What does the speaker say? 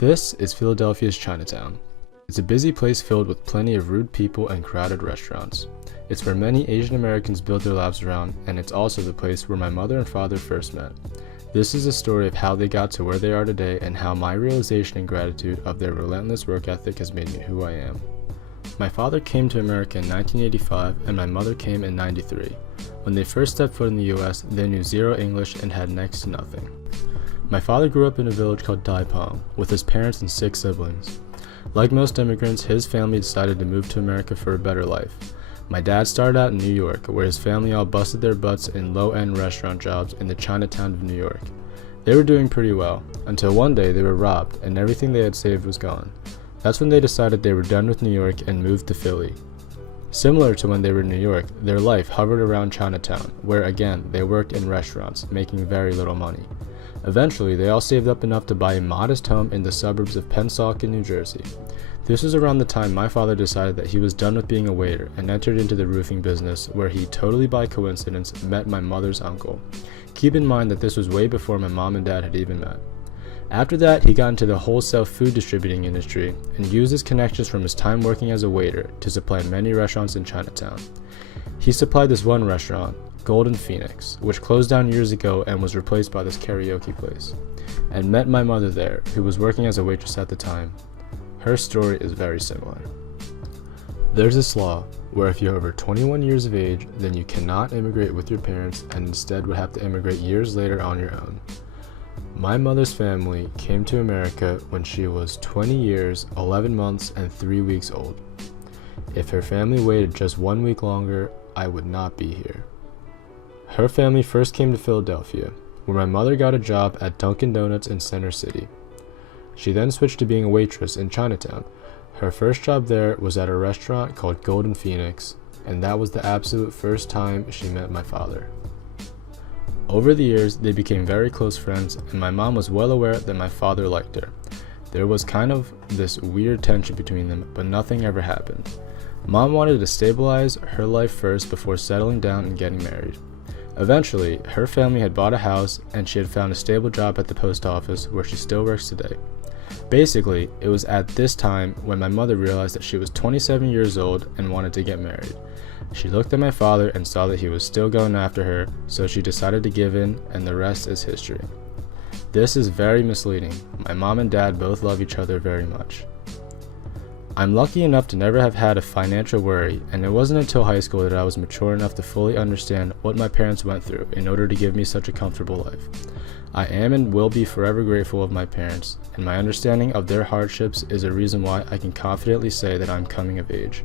This is Philadelphia's Chinatown. It's a busy place filled with plenty of rude people and crowded restaurants. It's where many Asian Americans build their lives around, and it's also the place where my mother and father first met. This is a story of how they got to where they are today and how my realization and gratitude of their relentless work ethic has made me who I am. My father came to America in 1985 and my mother came in 93. When they first stepped foot in the US, they knew zero English and had next to nothing. My father grew up in a village called Dai Pong with his parents and 6 siblings. Like most immigrants, his family decided to move to America for a better life. My dad started out in New York, where his family all busted their butts in low-end restaurant jobs in the Chinatown of New York. They were doing pretty well, until one day they were robbed and everything they had saved was gone. That's when they decided they were done with New York and moved to Philly. Similar to when they were in New York, their life hovered around Chinatown, where again, they worked in restaurants, making very little money. Eventually, they all saved up enough to buy a modest home in the suburbs of Pennsauken, New Jersey. This was around the time my father decided that he was done with being a waiter and entered into the roofing business, where he, totally by coincidence, met my mother's uncle. Keep in mind that this was way before my mom and dad had even met. After that, he got into the wholesale food distributing industry and used his connections from his time working as a waiter to supply many restaurants in Chinatown. He supplied this one restaurant, Golden Phoenix, which closed down years ago and was replaced by this karaoke place, and met my mother there, who was working as a waitress at the time. Her story is very similar. There's this law where if you're over 21 years of age, then you cannot immigrate with your parents and instead would have to immigrate years later on your own. My mother's family came to America when she was 20 years, 11 months, and 3 weeks old. If her family waited just 1 week longer, I would not be here. Her family first came to Philadelphia, where my mother got a job at Dunkin' Donuts in Center City. She then switched to being a waitress in Chinatown. Her first job there was at a restaurant called Golden Phoenix, and that was the absolute first time she met my father. Over the years, they became very close friends, and my mom was well aware that my father liked her. There was kind of this weird tension between them, but nothing ever happened. Mom wanted to stabilize her life first before settling down and getting married. Eventually, her family had bought a house and she had found a stable job at the post office, where she still works today. Basically, it was at this time when my mother realized that she was 27 years old and wanted to get married. She looked at my father and saw that he was still going after her, so she decided to give in, and the rest is history. This is very misleading. My mom and dad both love each other very much. I'm lucky enough to never have had a financial worry, and it wasn't until high school that I was mature enough to fully understand what my parents went through in order to give me such a comfortable life. I am and will be forever grateful of my parents, and my understanding of their hardships is a reason why I can confidently say that I'm coming of age.